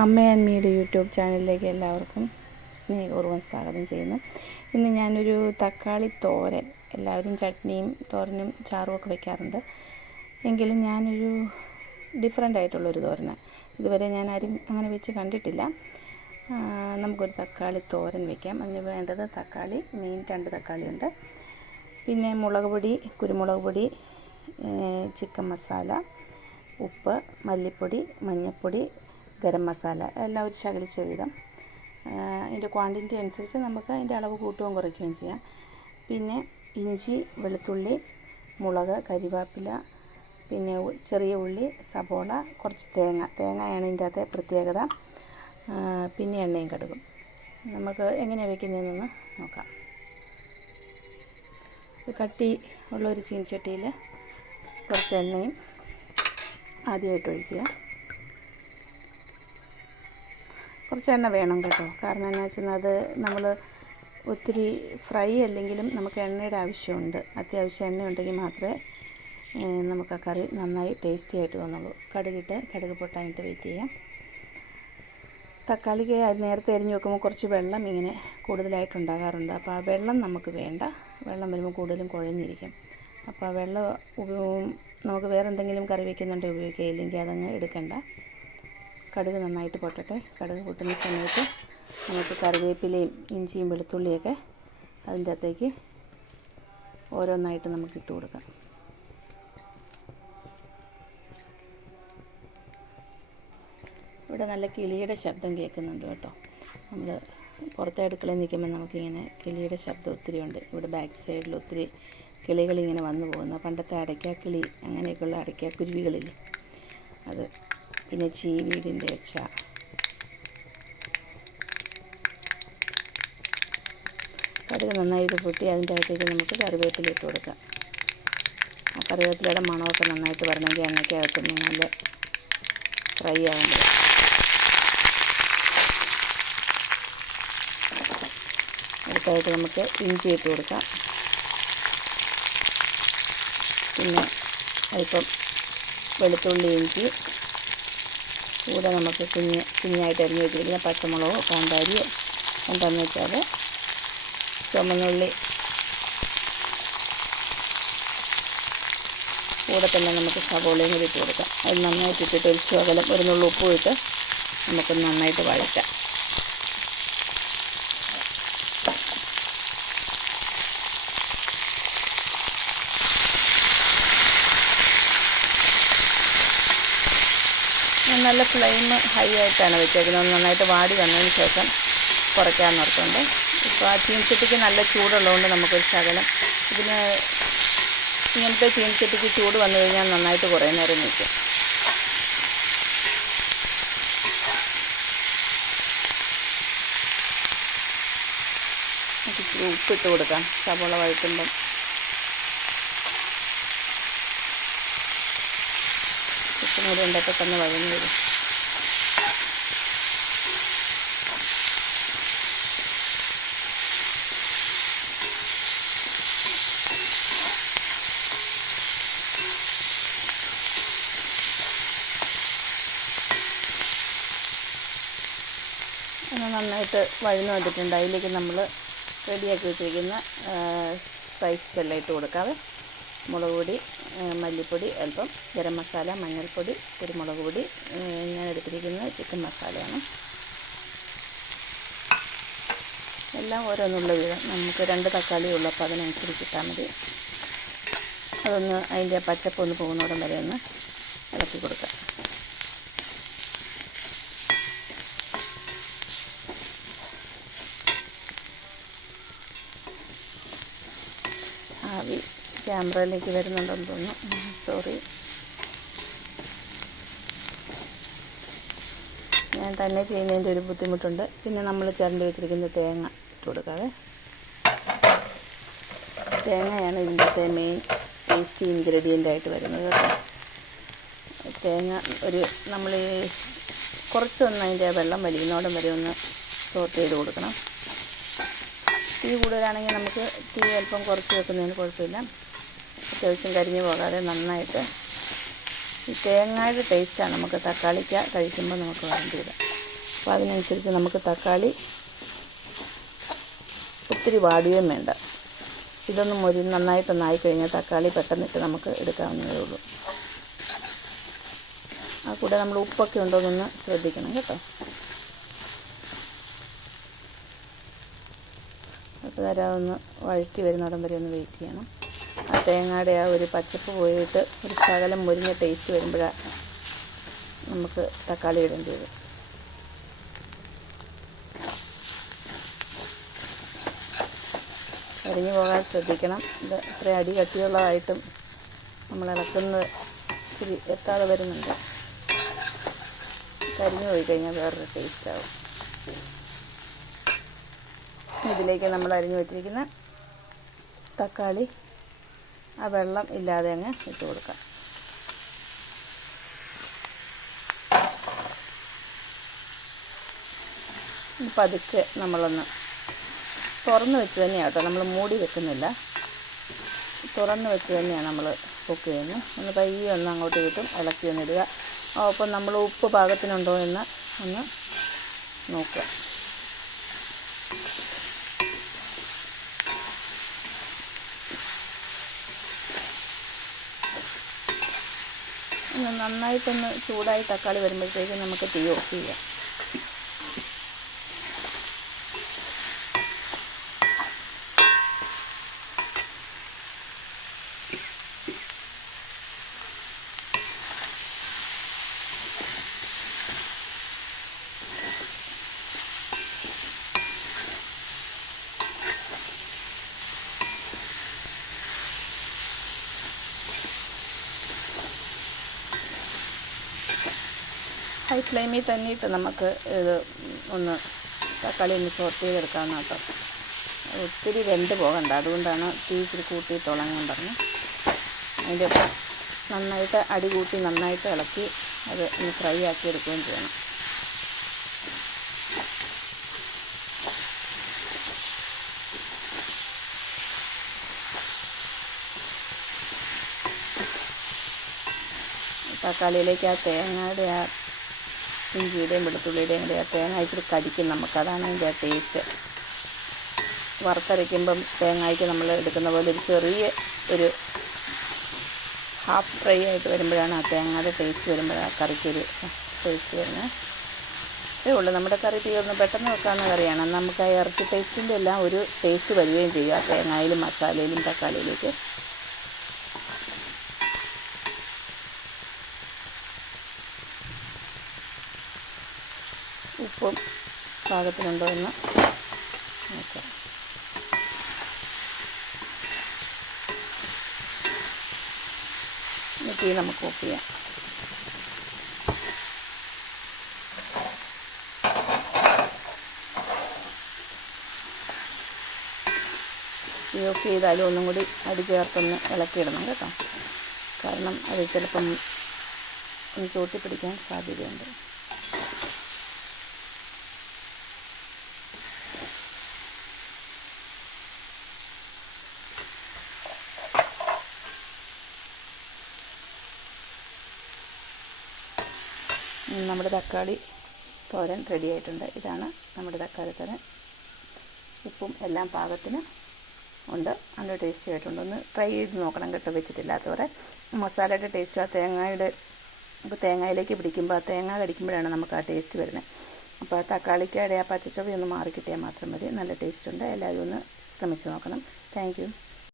അമ്മ and മീയുടെ YouTube ചാനലിലേക്ക് എല്ലാവർക്കും സ്നേഹപൂർവ്വം സ്വാഗതം ചെയ്യുന്നു. ഇന്ന് ഞാനൊരു തക്കാളി തോരൻ, എല്ലാവരും ചട്നിയും തോരനും ചാറും ഒക്കെ വയ്ക്കാറുണ്ട്. എങ്കിലും ഞാനൊരു ഡിഫറെൻ്റ് ആയിട്ടുള്ളൊരു തോരനാണ്. ഇതുവരെ ഞാൻ ആരും അങ്ങനെ വെച്ച് കണ്ടിട്ടില്ല. നമുക്കൊരു തക്കാളി തോരൻ വയ്ക്കാം. അതിന് വേണ്ടത് തക്കാളി, മെയിൻ 2 തക്കാളിയുണ്ട്. പിന്നെ മുളക് പൊടി, കുരുമുളക് പൊടി, ചിക്കൻ മസാല, ഉപ്പ്, മല്ലിപ്പൊടി, മഞ്ഞൾപ്പൊടി, ഗരം മസാല എല്ലാം ഒരു ശകലിച്ച വീതം. അതിൻ്റെ ക്വാണ്ടിറ്റി അനുസരിച്ച് നമുക്ക് അതിൻ്റെ അളവ് കൂട്ടുകയും കുറയ്ക്കുകയും ചെയ്യാം. പിന്നെ ഇഞ്ചി, വെളുത്തുള്ളി, മുളക്, കരിവേപ്പില, പിന്നെ ചെറിയ ഉള്ളി, സബോള, കുറച്ച് തേങ്ങയാണ് ഇതിൻ്റെ അകത്തെ പ്രത്യേകത. പിന്നെ എണ്ണയും കടുകും. നമുക്ക് എങ്ങനെയാണ് വയ്ക്കുന്നതെന്നൊന്ന് നോക്കാം. കട്ടി ഉള്ളൊരു ചീനച്ചട്ടിയിൽ കുറച്ച് എണ്ണയും ആദ്യമായിട്ട് ഒഴിക്കുക. കുറച്ച് എണ്ണ വേണം കേട്ടോ. കാരണം എന്നാ വെച്ചാൽ അത് നമ്മൾ ഒത്തിരി ഫ്രൈ അല്ലെങ്കിലും നമുക്ക് എണ്ണയുടെ ആവശ്യമുണ്ട്. അത്യാവശ്യം എണ്ണ ഉണ്ടെങ്കിൽ മാത്രമേ നമുക്ക് ആ കറി നന്നായി ടേസ്റ്റി ആയിട്ട് തോന്നുള്ളൂ. കടുക് പൊട്ടാനായിട്ട് വെയിറ്റ് ചെയ്യാം. തക്കാളിക്ക് നേരത്തെ അരിഞ്ഞ് വെക്കുമ്പോൾ കുറച്ച് വെള്ളം ഇങ്ങനെ കൂടുതലായിട്ടുണ്ടാകാറുണ്ട്. അപ്പോൾ ആ വെള്ളം നമുക്ക് വേണ്ട. വെള്ളം വരുമ്പോൾ കൂടുതലും കുഴഞ്ഞിരിക്കും. അപ്പോൾ ആ വെള്ളം നമുക്ക് വേറെ എന്തെങ്കിലും കറി വയ്ക്കുന്നുണ്ടെങ്കിൽ ഉപയോഗിക്കുക, ഇല്ലെങ്കിൽ അതങ്ങ് എടുക്കണ്ട. കടുക് നന്നായിട്ട് പൊട്ടട്ടെ. കടുക് പൊട്ടുന്ന സമയത്ത് നമുക്ക് കറിവേപ്പിലയും ഇഞ്ചിയും വെളുത്തുള്ളിയൊക്കെ അതിൻ്റെ അകത്തേക്ക് ഓരോന്നായിട്ട് നമുക്ക് ഇട്ട് കൊടുക്കാം. ഇവിടെ നല്ല കിളിയുടെ ശബ്ദം കേൾക്കുന്നുണ്ട് കേട്ടോ. നമ്മൾ പുറത്തെ അടുക്കളയിൽ നിൽക്കുമ്പോൾ നമുക്കിങ്ങനെ കിളിയുടെ ശബ്ദം ഒത്തിരി ഉണ്ട്. ഇവിടെ ബാക്ക് സൈഡിൽ ഒത്തിരി കിളികളിങ്ങനെ വന്നു പോകുന്നു. പണ്ടത്തെ അടയ്ക്കാക്കിളി, അങ്ങനെയൊക്കെയുള്ള അടയ്ക്കാക്കുരുവികളില്ലേ, അത്. പിന്നെ ചീവീടിൻ്റെ ഒച്ച. കടുക് നന്നായിട്ട് പൊട്ടി അതിൻ്റെ അകത്തേക്ക് നമുക്ക് കറിവേപ്പില ഇട്ട് കൊടുക്കാം. ആ കറിവേപ്പിലയുടെ മണമൊക്കെ നന്നായിട്ട് വരണമെങ്കിൽ എണ്ണയ്ക്കകത്തുനിന്ന് നല്ല ഫ്രൈ ആകുമ്പോൾ. അടുത്തായിട്ട് നമുക്ക് ഇഞ്ചി ഇട്ട് കൊടുക്കാം. പിന്നെ അല്പം വെളുത്തുള്ളി, ഇഞ്ചി കൂടെ നമുക്ക് കുഞ്ഞായിട്ട് അരിഞ്ഞ് വെച്ചിരിക്കുന്ന പച്ചമുളകോ കാന്താരിയോ എന്താണെന്ന് വെച്ചാൽ, ചുമന്നുള്ളി കൂടെ തന്നെ നമുക്ക് സവോളയും കൂടി ഇട്ട് കൊടുക്കാം. അത് നന്നായിട്ട് ഇട്ടിട്ട് ഒരു ശകലം ഒരു നുള്ളു ഉപ്പും ഇട്ട് നമുക്ക് നന്നായിട്ട് വഴറ്റാം. നല്ല ഫ്ലെയിം ഹൈ ആയിട്ടാണ് വെച്ചേക്കുന്നത്. നന്നായിട്ട് വാടി വന്നതിന് ശേഷം കുറയ്ക്കാമെന്ന് ഓർത്തുകൊണ്ട്. ഇപ്പോൾ ആ ചീനച്ചട്ടിക്ക് നല്ല ചൂടുള്ളതുകൊണ്ട് നമുക്കൊരു ശകലം ഇങ്ങനത്തെ ചീനച്ചട്ടിക്ക് ചൂട് വന്നു കഴിഞ്ഞാൽ നന്നായിട്ട് കുറേ നേരം നിൽക്കും. ഇച്ചിരി ഉപ്പിട്ട് കൊടുക്കാം സവോള വഴറ്റുമ്പം. കൂടി ഉണ്ടപ്പോൾ തന്നെ വഴങ്ങി വരും. നന്നായിട്ട് വഴന്നു വന്നിട്ടുണ്ട്. അതിലേക്ക് നമ്മൾ റെഡിയാക്കി വെച്ചിരിക്കുന്ന സ്പൈസസ് എല്ലാം ഇട്ട് കൊടുക്കാതെ, മുളക് പൊടി, മല്ലിപ്പൊടി, അല്പം ഗരം മസാല, മഞ്ഞൾപ്പൊടി, കുരുമുളക് പൊടി, ഞാൻ എടുത്തിരിക്കുന്നത് ചിക്കൻ മസാലയാണ്. എല്ലാം ഓരോന്നുള്ള വീതം. നമുക്ക് 2 തക്കാളി ഉള്ളപ്പോൾ അതിനനുസരിച്ച് ഇട്ടാൽ മതി. അതൊന്ന് അതിൻ്റെ പച്ചപ്പൊന്ന് പോകുന്നോടം വരെ ഒന്ന് ഇളക്കി കൊടുക്കാം. ആവി ക്യാമറയിലേക്ക് വരുന്നുണ്ടെന്ന് തോന്നുന്നു, സോറി. ഞാൻ തന്നെ ചെയ്യുന്നതിൻ്റെ ഒരു ബുദ്ധിമുട്ടുണ്ട്. പിന്നെ നമ്മൾ ചിരണ്ടി വെച്ചിരിക്കുന്ന തേങ്ങ ഇട്ട് കൊടുക്കാതെ. തേങ്ങയാണ് ഇതിൻ്റെ മെയിൻ ടേസ്റ്റി ഇൻഗ്രീഡിയൻ്റ് ആയിട്ട് വരുന്നത്. തേങ്ങ നമ്മൾ കുറച്ചൊന്ന് അതിൻ്റെ വെള്ളം വലിയുന്നോടം വരെ ഒന്ന് സോട്ട് ചെയ്ത് കൊടുക്കണം. തീ കൂടുതലാണെങ്കിൽ നമുക്ക് തീ അല്പം കുറച്ച് വെക്കുന്നതിന് കുഴപ്പമില്ല. അത്യാവശ്യം കരിഞ്ഞു പോകാതെ നന്നായിട്ട് ഈ തേങ്ങയുടെ ടേസ്റ്റാണ് നമുക്ക് തക്കാളിക്ക കഴിക്കുമ്പോൾ നമുക്ക് വേണ്ടിയത്. അപ്പോൾ അതിനനുസരിച്ച് നമുക്ക് തക്കാളി ഒത്തിരി വാടുകയും വേണ്ട. ഇതൊന്ന് നന്നായിട്ടൊന്നായി കഴിഞ്ഞാൽ തക്കാളി പെട്ടെന്നിട്ട് നമുക്ക് എടുക്കാവുന്നതേ ഉള്ളൂ. ആ കൂടെ നമ്മൾ ഉപ്പൊക്കെ ഉണ്ടോയെന്നൊന്ന് ശ്രദ്ധിക്കണം കേട്ടോ. അപ്പോൾ അതൊന്ന് വഴറ്റി വരുന്നിടം വരെ ഒന്ന് വെയിറ്റ് ചെയ്യണം. ആ തേങ്ങയുടെ ആ ഒരു പച്ചപ്പ് പോയിട്ട് ഒരു ശകലം മുരിഞ്ഞ ടേസ്റ്റ് വരുമ്പോഴാണ് നമുക്ക് തക്കാളി ഇടേണ്ടത്. കരിഞ്ഞു പോകാൻ ശ്രദ്ധിക്കണം. ഇത് ഇത്ര അടി കട്ടിയുള്ളതായിട്ടും നമ്മൾ ഇളക്കുന്നത് ഇച്ചിരി എത്താതെ വരുന്നുണ്ട്. കരിഞ്ഞു പോയി കഴിഞ്ഞാൽ വേറൊരു ടേസ്റ്റാവും. ഇതിലേക്ക് നമ്മൾ അരിഞ്ഞു വെച്ചിരിക്കുന്ന തക്കാളി ആ വെള്ളം ഇല്ലാതെ അങ്ങ് ഇട്ട് കൊടുക്കാം. പതുക്കെ നമ്മളൊന്ന് തുറന്ന് വെച്ച് തന്നെയാണ് കേട്ടോ, നമ്മൾ മൂടി വെക്കുന്നില്ല. തുറന്ന് വെച്ച് തന്നെയാണ് നമ്മൾ കുക്ക് ചെയ്യുന്നത്. ഒന്ന് പയ്യെ ഒന്ന് അങ്ങോട്ട് കിട്ടും ഇളക്കി ഒന്നിടുക. ഒപ്പം നമ്മൾ ഉപ്പ് പാകത്തിനുണ്ടോ എന്ന് ഒന്ന് നോക്കുക. നന്നായിട്ടൊന്ന് ചൂടായി തക്കാളി വരുമ്പോഴത്തേക്കും നമുക്ക് തീ ഓഫ് ചെയ്യാം. ഹൈ ഫ്ലെയിമിൽ തന്നെ ഇട്ട് നമുക്ക് ഇത് ഒന്ന് തക്കാളി ഒന്ന് സോട്ട് ചെയ്തെടുക്കാവുന്ന കേട്ടോ. ഒത്തിരി വെന്ത് പോകണ്ട, അതുകൊണ്ടാണ് തീ ഇച്ചിരി കൂട്ടിയിട്ടോളാം ഞാൻ പറഞ്ഞു. അതിൻ്റെ ഒപ്പം നന്നായിട്ട് അടി കൂട്ടി നന്നായിട്ട് ഇളക്കി അത് ഒന്ന് ഫ്രൈ ആക്കി എടുക്കുകയും ചെയ്യണം. തക്കാളിയിലേക്ക് ആ തേങ്ങയുടെ ആ ഇഞ്ചിയുടെയും വെളുത്തുള്ളിയുടെയും കൂടെ ആ തേങ്ങ ഇച്ചിരി കടിക്കും നമുക്ക്. അതാണ് അതിൻ്റെ ആ ടേസ്റ്റ്. വറുത്തരയ്ക്കുമ്പം തേങ്ങയ്ക്ക് നമ്മൾ എടുക്കുന്ന പോലെ ഒരു ചെറിയ ഒരു ഹാഫ് ഫ്രൈ ആയിട്ട് വരുമ്പോഴാണ് ആ തേങ്ങയുടെ ടേസ്റ്റ് വരുമ്പോഴാണ് കറിക്കൊരു ടേസ്റ്റ് വരുന്നത്. അതേ ഉള്ളൂ. നമ്മുടെ കറി തീർന്ന് പെട്ടെന്ന് വെക്കാവുന്ന കറിയാണ്. നമുക്ക് ആ ഇറച്ചി ടേസ്റ്റിൻ്റെ എല്ലാം ഒരു ടേസ്റ്റ് വരികയും ചെയ്യും ആ തേങ്ങയിലും മസാലയിലും തക്കാളിയിലേക്ക്. ഉപ്പും പാകത്തിനുണ്ടോ എന്ന് നോക്കാം. തീ നമുക്ക് ഓഫ് ചെയ്യാം. തീ ഓഫ് ചെയ്താലും ഒന്നും കൂടി അടി ചേർത്തൊന്ന് ഇളക്കിയിടണം കേട്ടോ. കാരണം അത് ചിലപ്പം ഒന്ന് ചോട്ടി പിടിക്കാൻ സാധ്യതയുണ്ട്. നമ്മുടെ തക്കാളി തോരൻ റെഡി ആയിട്ടുണ്ട്. ഇതാണ് നമ്മുടെ തക്കാളി തോരൻ. ഉപ്പും എല്ലാം പാകത്തിന് ഉണ്ട്, നല്ല ടേസ്റ്റി ആയിട്ടുണ്ട്. ഒന്ന് ട്രൈ ചെയ്ത് നോക്കണം കേട്ടോ വെച്ചിട്ടില്ലാത്തവരെ. മസാലയുടെ ടേസ്റ്റ് ആ തേങ്ങയുടെ ഇപ്പോൾ തേങ്ങയിലേക്ക് പിടിക്കുമ്പോൾ ആ തേങ്ങ കടിക്കുമ്പോഴാണ് നമുക്ക് ആ ടേസ്റ്റ് വരുന്നത്. അപ്പോൾ ആ തക്കാളിക്കയുടെ ആ പച്ചച്ചൊവ്വ ഒന്ന് മാറിക്കിട്ടിയാൽ മാത്രം മതി. നല്ല ടേസ്റ്റ് ഉണ്ട്. എല്ലാവരും ഒന്ന് ശ്രമിച്ച് നോക്കണം. Thank you.